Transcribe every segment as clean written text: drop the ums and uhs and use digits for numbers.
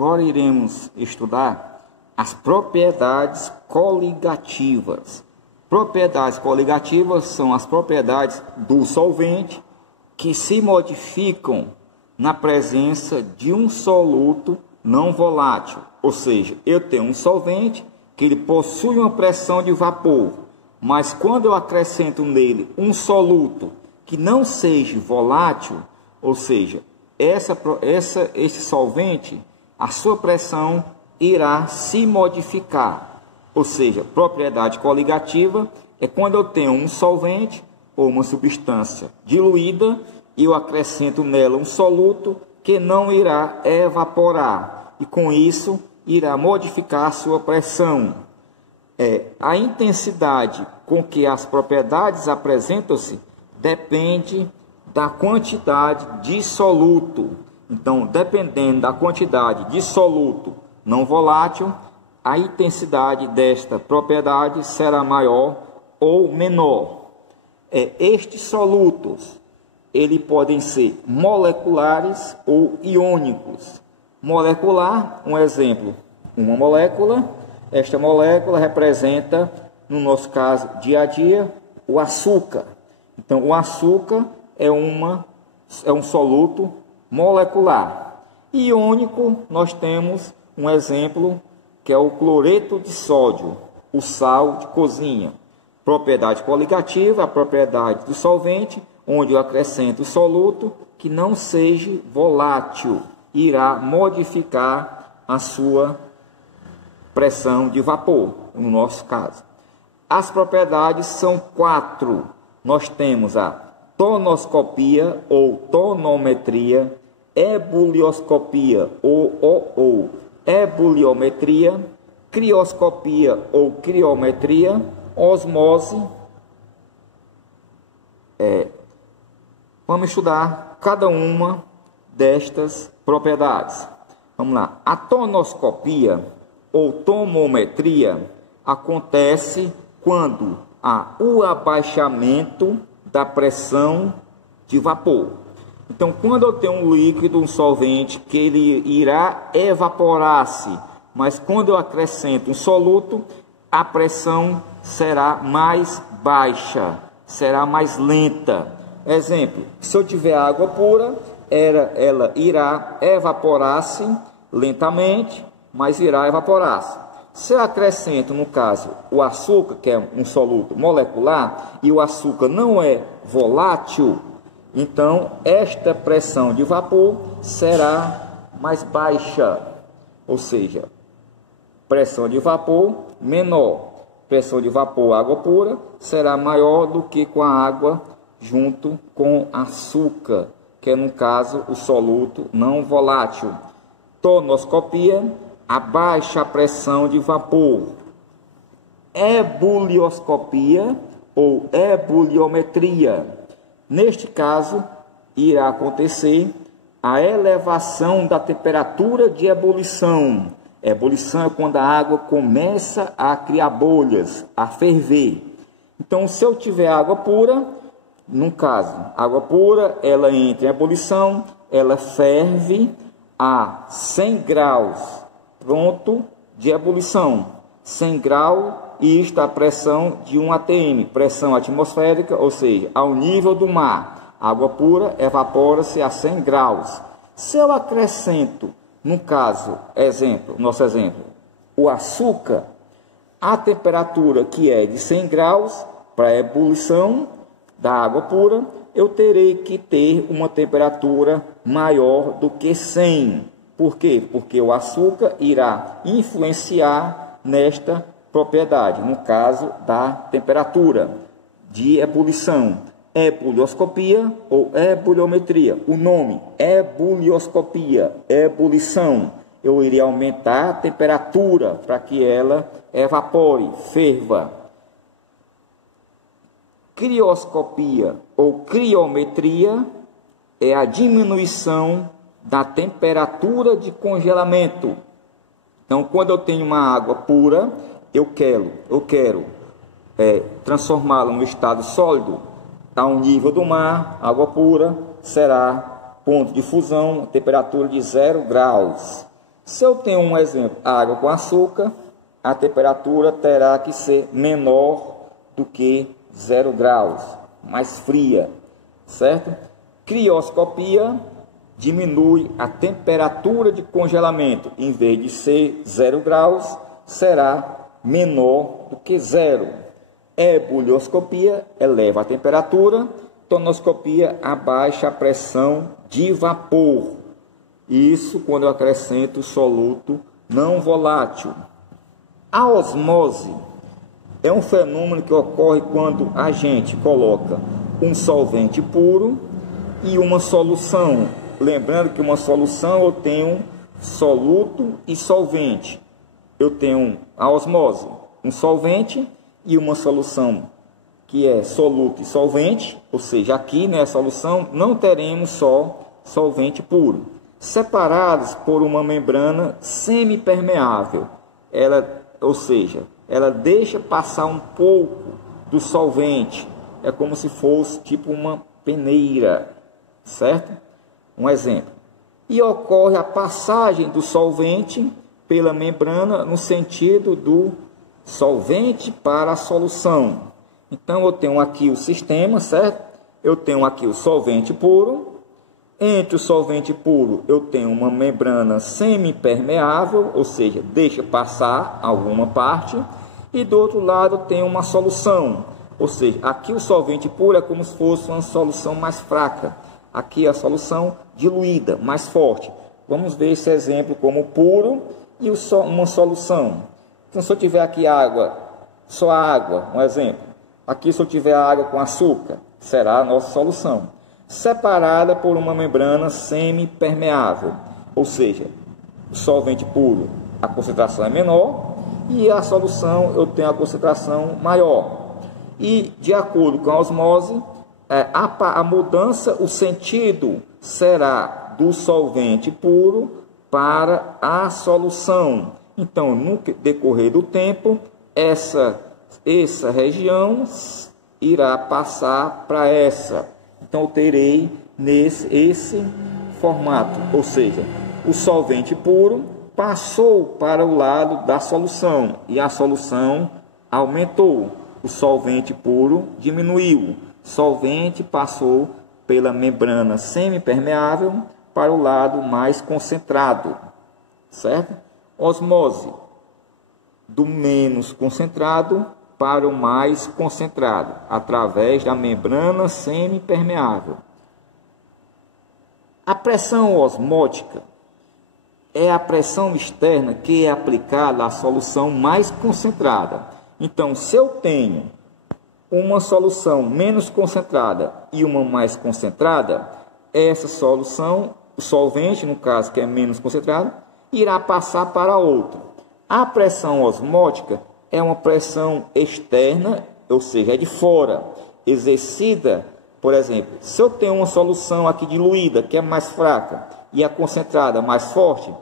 Agora iremos estudar as propriedades coligativas. Propriedades coligativas são as propriedades do solvente que se modificam na presença de um soluto não volátil. Ou seja, eu tenho um solvente que ele possui uma pressão de vapor, mas quando eu acrescento nele um soluto que não seja volátil, ou seja, esse solvente, a sua pressão irá se modificar. Ou seja, propriedade coligativa é quando eu tenho um solvente ou uma substância diluída e eu acrescento nela um soluto que não irá evaporar e com isso irá modificar a sua pressão. A intensidade com que as propriedades apresentam-se depende da quantidade de soluto. Então, dependendo da quantidade de soluto não volátil, a intensidade desta propriedade será maior ou menor. Estes solutos, eles podem ser moleculares ou iônicos. Molecular, um exemplo, uma molécula. Esta molécula representa, no nosso caso, dia a dia, o açúcar. Então, o açúcar é um soluto molecular. Iônico, nós temos um exemplo que é o cloreto de sódio, o sal de cozinha. Propriedade coligativa, a propriedade do solvente, onde eu acrescento o soluto que não seja volátil, irá modificar a sua pressão de vapor, no nosso caso. As propriedades são 4. Nós temos a tonoscopia ou tonometria, ebulioscopia ou ebuliometria, crioscopia ou criometria, osmose. Vamos estudar cada uma destas propriedades. Vamos lá. A tonoscopia ou tomometria acontece quando há o abaixamento da pressão de vapor. Então, quando eu tenho um líquido, um solvente, que ele irá evaporar-se, mas quando eu acrescento um soluto, a pressão será mais baixa, será mais lenta. Exemplo, se eu tiver água pura, ela irá evaporar-se lentamente, mas irá evaporar-se. Se eu acrescento, no caso, o açúcar, que é um soluto molecular, e o açúcar não é volátil, então esta pressão de vapor será mais baixa, ou seja, pressão de vapor menor. Pressão de vapor água pura será maior do que com a água junto com açúcar, que é no caso o soluto não volátil. Tonoscopia, abaixa a pressão de vapor. Ebulioscopia ou ebuliometria. Neste caso, irá acontecer a elevação da temperatura de ebulição. Ebulição é quando a água começa a criar bolhas, a ferver. Então, se eu tiver água pura, no caso, água pura, ela entra em ebulição, ela ferve a 100 graus, pronto, de ebulição. 100 graus, e isto a pressão de 1 atm, pressão atmosférica, ou seja, ao nível do mar. Água pura evapora-se a 100 graus. Se eu acrescento, no caso, nosso exemplo, o açúcar, a temperatura que é de 100 graus para a ebulição da água pura, eu terei que ter uma temperatura maior do que 100. Por quê? Porque o açúcar irá influenciar nesta propriedade, no caso da temperatura de ebulição. Ebulioscopia ou ebuliometria. O nome, ebulioscopia, ebulição. Eu iria aumentar a temperatura para que ela evapore, ferva. Crioscopia ou criometria é a diminuição da temperatura de congelamento. Então, quando eu tenho uma água pura, eu quero transformá-la em um estado sólido, ao nível do mar. Água pura será ponto de fusão, temperatura de 0 graus. Se eu tenho um exemplo, água com açúcar, a temperatura terá que ser menor do que 0 graus, mais fria, certo? Crioscopia diminui a temperatura de congelamento, em vez de ser 0 graus, será menor do que 0. Ebullioscopia eleva a temperatura, tonoscopia abaixa a pressão de vapor. Isso quando eu acrescento soluto não volátil. A osmose é um fenômeno que ocorre quando a gente coloca um solvente puro e uma solução. Lembrando que uma solução eu tenho soluto e solvente. Eu tenho a osmose, um solvente e uma solução que é soluto e solvente, ou seja, aqui nessa solução não teremos só solvente puro, separados por uma membrana semipermeável. Ou seja, ela deixa passar um pouco do solvente, é como se fosse tipo uma peneira, certo? Um exemplo. E ocorre a passagem do solvente pela membrana no sentido do solvente para a solução. Então eu tenho aqui o sistema, certo? Eu tenho aqui o solvente puro. Entre o solvente puro eu tenho uma membrana semipermeável, ou seja, deixa passar alguma parte. E do outro lado eu tenho uma solução, ou seja, aqui o solvente puro é como se fosse uma solução mais fraca. Aqui a solução diluída, mais forte. Vamos ver esse exemplo como puro e uma solução. Então se eu tiver aqui água, só água, um exemplo. Aqui se eu tiver água com açúcar, será a nossa solução. Separada por uma membrana semipermeável, ou seja, o solvente puro, a concentração é menor e a solução eu tenho a concentração maior. E de acordo com a osmose, a mudança, o sentido será do solvente puro para a solução. Então, no decorrer do tempo, essa região irá passar para essa. Então, eu terei esse formato, ou seja, o solvente puro passou para o lado da solução e a solução aumentou. O solvente puro diminuiu. Solvente passou pela membrana semipermeável para o lado mais concentrado, certo? Osmose, do menos concentrado para o mais concentrado, através da membrana semipermeável. A pressão osmótica é a pressão externa que é aplicada à solução mais concentrada. Então, se eu tenho uma solução menos concentrada e uma mais concentrada, essa solução, o solvente, no caso que é menos concentrado, irá passar para outra. A pressão osmótica é uma pressão externa, ou seja, é de fora, exercida, por exemplo, se eu tenho uma solução aqui diluída, que é mais fraca, e a concentrada mais forte,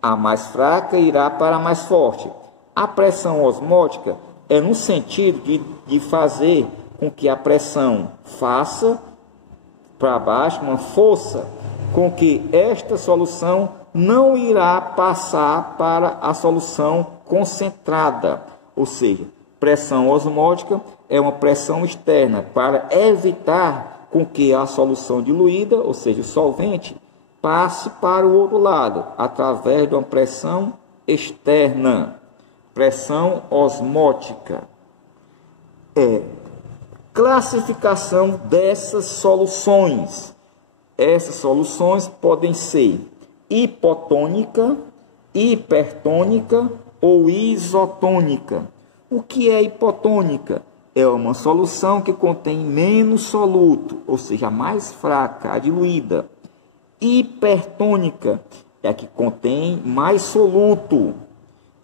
a mais fraca irá para a mais forte. A pressão osmótica é no sentido de fazer com que a pressão faça para baixo, uma força, com que esta solução não irá passar para a solução concentrada. Ou seja, pressão osmótica é uma pressão externa para evitar com que a solução diluída, ou seja, o solvente, passe para o outro lado, através de uma pressão externa. Pressão osmótica. Classificação dessas soluções. Essas soluções podem ser hipotônica, hipertônica ou isotônica. O que é hipotônica? É uma solução que contém menos soluto, ou seja, mais fraca, a diluída. Hipertônica é a que contém mais soluto.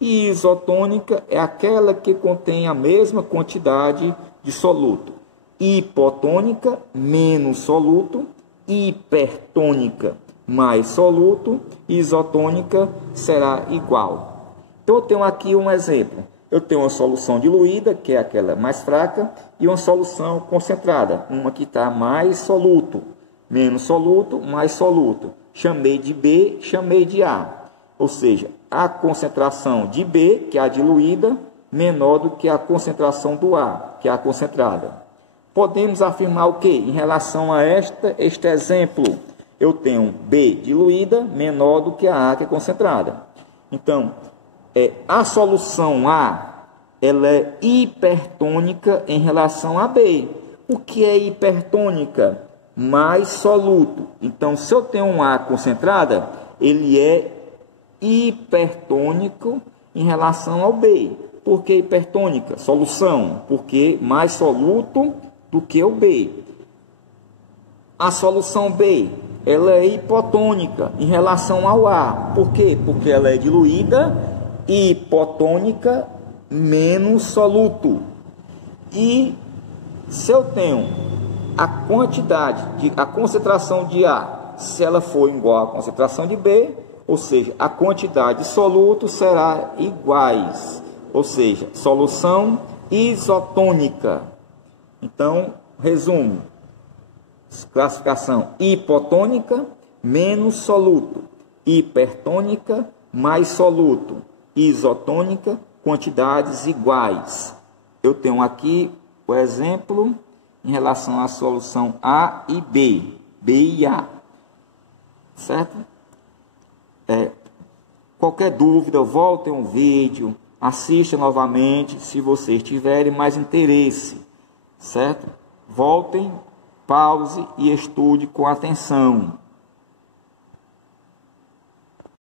E isotônica é aquela que contém a mesma quantidade de soluto. Hipotônica, menos soluto. Hipertônica, mais soluto. Isotônica será igual. Então, eu tenho aqui um exemplo. Eu tenho uma solução diluída, que é aquela mais fraca, e uma solução concentrada, uma que está mais soluto, menos soluto, mais soluto. Chamei de B, chamei de A. ou seja, a concentração de B, que é a diluída, menor do que a concentração do A, que é a concentrada. Podemos afirmar o que? Em relação a este exemplo, eu tenho B diluída menor do que a que é concentrada. Então, a solução A, ela é hipertônica em relação a B. O que é hipertônica? Mais soluto. Então, se eu tenho um A concentrada, ele é hipertônico em relação ao B. Por que hipertônica? Solução, porque mais soluto do que o B. A solução B, ela é hipotônica em relação ao A. Por quê? Porque ela é diluída, hipotônica, menos soluto. E se eu tenho a concentração de A, se ela for igual à concentração de B, ou seja, a quantidade de soluto será iguais, ou seja, solução isotônica. Então, resumo, classificação: hipotônica, menos soluto; hipertônica, mais soluto; isotônica, quantidades iguais. Eu tenho aqui o exemplo em relação à solução A e B, B e A, certo? Qualquer dúvida, voltem um vídeo, assista novamente, se vocês tiverem mais interesse, certo? Voltem, pause e estude com atenção.